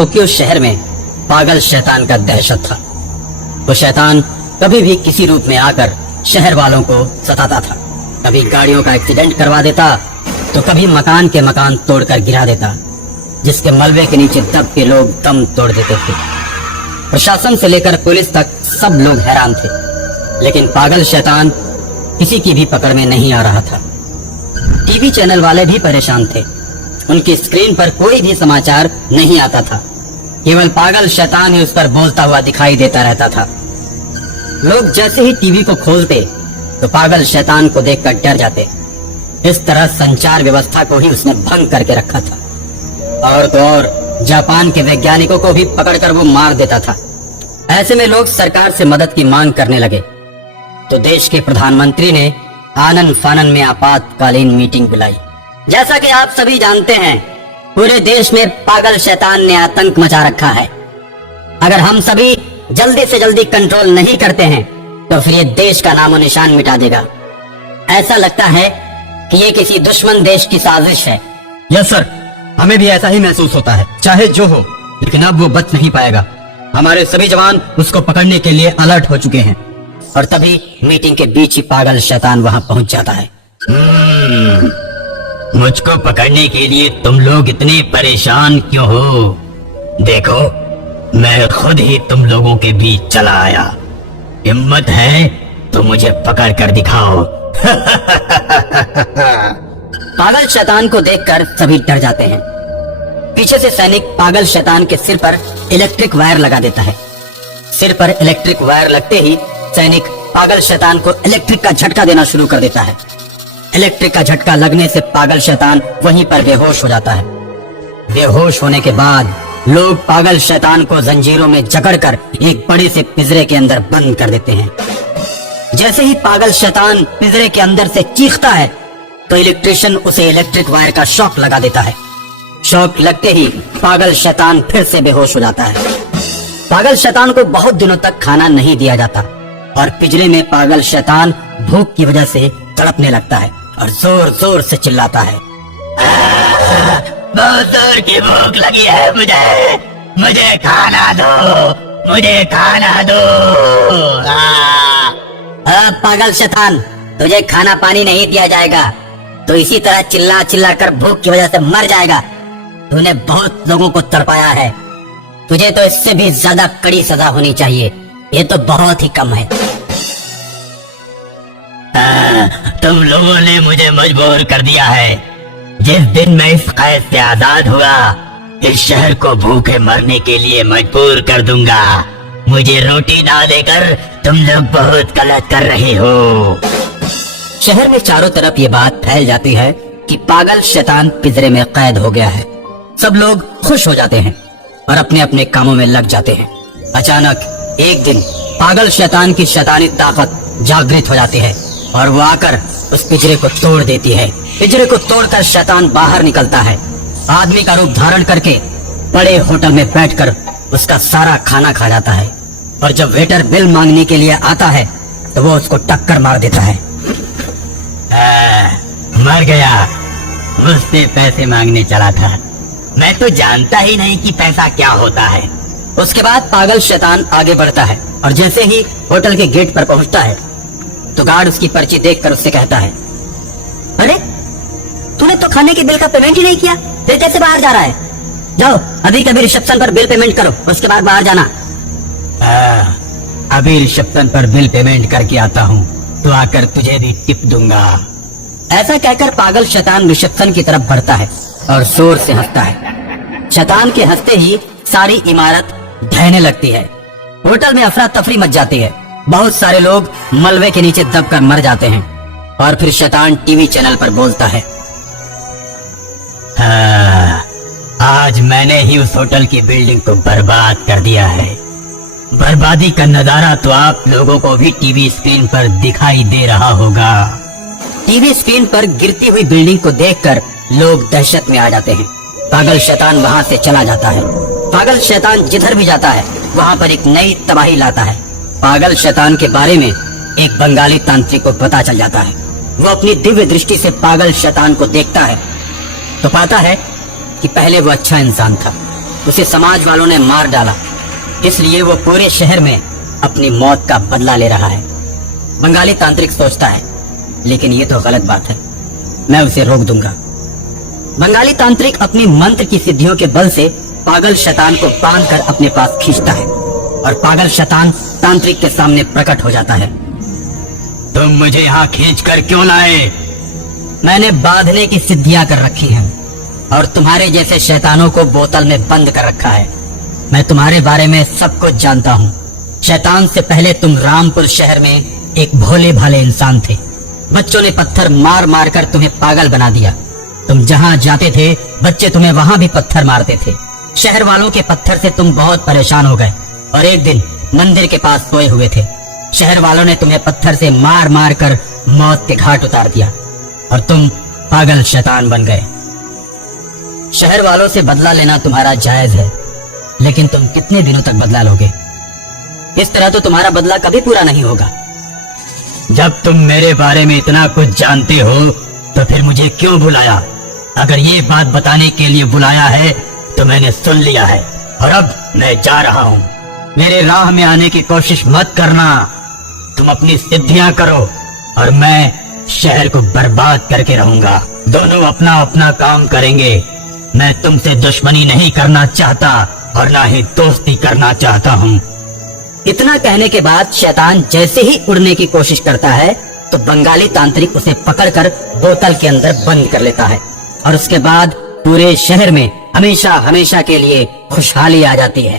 Tokyo शहर में पागल शैतान का दहशत था। वो शैतान कभी भी किसी रूप में आकर शहर वालों को सताता था। कभी गाड़ियों का एक्सीडेंट करवा देता तो कभी मकान के मकान तोड़कर गिरा देता, जिसके मलबे के नीचे दब के लोग दम तोड़ देते थे। प्रशासन से लेकर पुलिस तक सब लोग हैरान थे, लेकिन पागल शैतान किसी की भी पकड़ में नहीं आ रहा था। टीवी चैनल वाले भी परेशान थे। उनकी स्क्रीन पर कोई भी समाचार नहीं आता था, केवल पागल शैतान ही उस पर बोलता हुआ दिखाई देता रहता था। लोग जैसे ही टीवी को खोलते तो पागल शैतान को देखकर डर जाते। इस तरह संचार व्यवस्था को ही उसने भंग करके रखा था। और तो और जापान के वैज्ञानिकों को भी पकड़कर वो मार देता था। ऐसे में लोग सरकार से मदद की मांग करने लगे तो देश के प्रधानमंत्री ने आनन फानन में आपातकालीन मीटिंग बुलाई। जैसा कि आप सभी जानते हैं, पूरे देश में पागल शैतान ने आतंक मचा रखा है। अगर हम सभी जल्दी से जल्दी कंट्रोल नहीं करते हैं तो फिर ये देश का नामो निशान मिटा देगा। ऐसा लगता है कि ये किसी दुश्मन देश की साजिश है। यस सर, हमें भी ऐसा ही महसूस होता है, चाहे जो हो, लेकिन अब वो बच नहीं पाएगा। हमारे सभी जवान उसको पकड़ने के लिए अलर्ट हो चुके हैं। और तभी मीटिंग के बीच ही पागल शैतान वहां पहुंच जाता है। मुझको पकड़ने के लिए तुम लोग इतने परेशान क्यों हो? देखो, मैं खुद ही तुम लोगों के बीच चला आया। हिम्मत है तो मुझे पकड़ कर दिखाओ। पागल शैतान को देखकर सभी डर जाते हैं। पीछे से सैनिक पागल शैतान के सिर पर इलेक्ट्रिक वायर लगा देता है। सिर पर इलेक्ट्रिक वायर लगते ही सैनिक पागल शैतान को इलेक्ट्रिक का झटका देना शुरू कर देता है। इलेक्ट्रिक का झटका लगने से पागल शैतान वहीं पर बेहोश हो जाता है। बेहोश होने के बाद लोग पागल शैतान को जंजीरों में जकड़कर एक बड़े से पिंजरे के अंदर बंद कर देते हैं। जैसे ही पागल शैतान पिंजरे के अंदर से चीखता है तो इलेक्ट्रिशियन उसे इलेक्ट्रिक वायर का शॉक लगा देता है। शॉक लगते ही पागल शैतान फिर से बेहोश हो जाता है। पागल शैतान को बहुत दिनों तक खाना नहीं दिया जाता और पिंजरे में पागल शैतान भूख की वजह से तड़पने लगता है और जोर जोर से चिल्लाता है, बहुत जोर की भूख लगी है मुझे खाना दो, मुझे खाना दो। पागल शैतान, तुझे खाना पानी नहीं दिया जाएगा तो इसी तरह चिल्ला चिल्ला कर भूख की वजह से मर जाएगा। तूने बहुत लोगों को तड़पाया है, तुझे तो इससे भी ज्यादा कड़ी सजा होनी चाहिए। ये तो बहुत ही कम है। तुम लोगों ने मुझे मजबूर कर दिया है। जिस दिन मैं इस कैद से आजाद हुआ, इस शहर को भूखे मरने के लिए मजबूर कर दूंगा। मुझे रोटी ना देकर तुम लोग बहुत गलत कर रहे हो। शहर में चारों तरफ ये बात फैल जाती है कि पागल शैतान पिंजरे में कैद हो गया है। सब लोग खुश हो जाते हैं और अपने अपने कामों में लग जाते हैं। अचानक एक दिन पागल शैतान की शैतानी ताकत जागृत हो जाती है और वो आकर उस पिंजरे को तोड़ देती है। पिंजरे को तोड़कर शैतान बाहर निकलता है। आदमी का रूप धारण करके बड़े होटल में बैठकर उसका सारा खाना खा जाता है और जब वेटर बिल मांगने के लिए आता है तो वो उसको टक्कर मार देता है। मर गया, मुझसे पैसे मांगने चला था। मैं तो जानता ही नहीं कि पैसा क्या होता है। उसके बाद पागल शैतान आगे बढ़ता है और जैसे ही होटल के गेट पर पहुंचता है तो गार्ड उसकी पर्ची देखकर उससे कहता है, अरे तूने तो खाने के बिल का पेमेंट ही नहीं किया, फिर कैसे बाहर जा रहा है? जाओ अभी कभी रिसेप्शन पर बिल पेमेंट करो, उसके बाद बाहर जाना। अभी रिसेप्शन पर बिल पेमेंट करके आता हूँ तो आकर तुझे भी टिप दूंगा। ऐसा कहकर पागल शैतान रिसेप्शन की तरफ बढ़ता है और जोर से हंसता है। शैतान के हंसते ही सारी इमारत ढहने लगती है। होटल में अफरा तफरी मच जाती है। बहुत सारे लोग मलबे के नीचे दबकर मर जाते हैं और फिर शैतान टीवी चैनल पर बोलता है, आज मैंने ही उस होटल की बिल्डिंग को बर्बाद कर दिया है। बर्बादी का नजारा तो आप लोगों को भी टीवी स्क्रीन पर दिखाई दे रहा होगा। टीवी स्क्रीन पर गिरती हुई बिल्डिंग को देखकर लोग दहशत में आ जाते हैं। पागल शैतान वहां से चला जाता है। पागल शैतान जिधर भी जाता है वहां पर एक नई तबाही लाता है। पागल शैतान के बारे में एक बंगाली तांत्रिक को पता चल जाता है। वो अपनी दिव्य दृष्टि से पागल शैतान को देखता है तो पाता है कि पहले वो अच्छा इंसान था, उसे समाज वालों ने मार डाला, इसलिए वो पूरे शहर में अपनी मौत का बदला ले रहा है। बंगाली तांत्रिक सोचता है, लेकिन ये तो गलत बात है, मैं उसे रोक दूंगा। बंगाली तांत्रिक अपनी मंत्र की सिद्धियों के बल से पागल शैतान को बांधकर अपने पास खींचता है और पागल शैतान तांत्रिक के सामने प्रकट हो जाता है। तुम मुझे यहाँ खींच कर क्यों लाए? मैंने बांधने की सिद्धियां कर रखी हैं और तुम्हारे जैसे शैतानों को बोतल में बंद कर रखा है। मैं तुम्हारे बारे में सब कुछ जानता हूँ। शैतान से पहले तुम रामपुर शहर में एक भोले भाले इंसान थे। बच्चों ने पत्थर मार मार कर तुम्हें पागल बना दिया। तुम जहाँ जाते थे बच्चे तुम्हें वहाँ भी पत्थर मारते थे। शहर वालों के पत्थर से तुम बहुत परेशान हो गए और एक दिन मंदिर के पास सोए हुए थे। शहर वालों ने तुम्हें पत्थर से मार मार कर मौत के घाट उतार दिया और तुम पागल शैतान बन गए। शहर वालों से बदला लेना तुम्हारा जायज है, लेकिन तुम कितने दिनों तक बदला लोगे? इस तरह तो तुम्हारा बदला कभी पूरा नहीं होगा। जब तुम मेरे बारे में इतना कुछ जानते हो तो फिर मुझे क्यों बुलाया? अगर ये बात बताने के लिए बुलाया है तो मैंने सुन लिया है और अब मैं जा रहा हूँ। मेरे राह में आने की कोशिश मत करना। तुम अपनी सिद्धियां करो और मैं शहर को बर्बाद करके रहूंगा। दोनों अपना अपना काम करेंगे। मैं तुमसे दुश्मनी नहीं करना चाहता और ना ही दोस्ती करना चाहता हूँ। इतना कहने के बाद शैतान जैसे ही उड़ने की कोशिश करता है तो बंगाली तांत्रिक उसे पकड़कर बोतल के अंदर बंद कर लेता है और उसके बाद पूरे शहर में हमेशा हमेशा के लिए खुशहाली आ जाती है।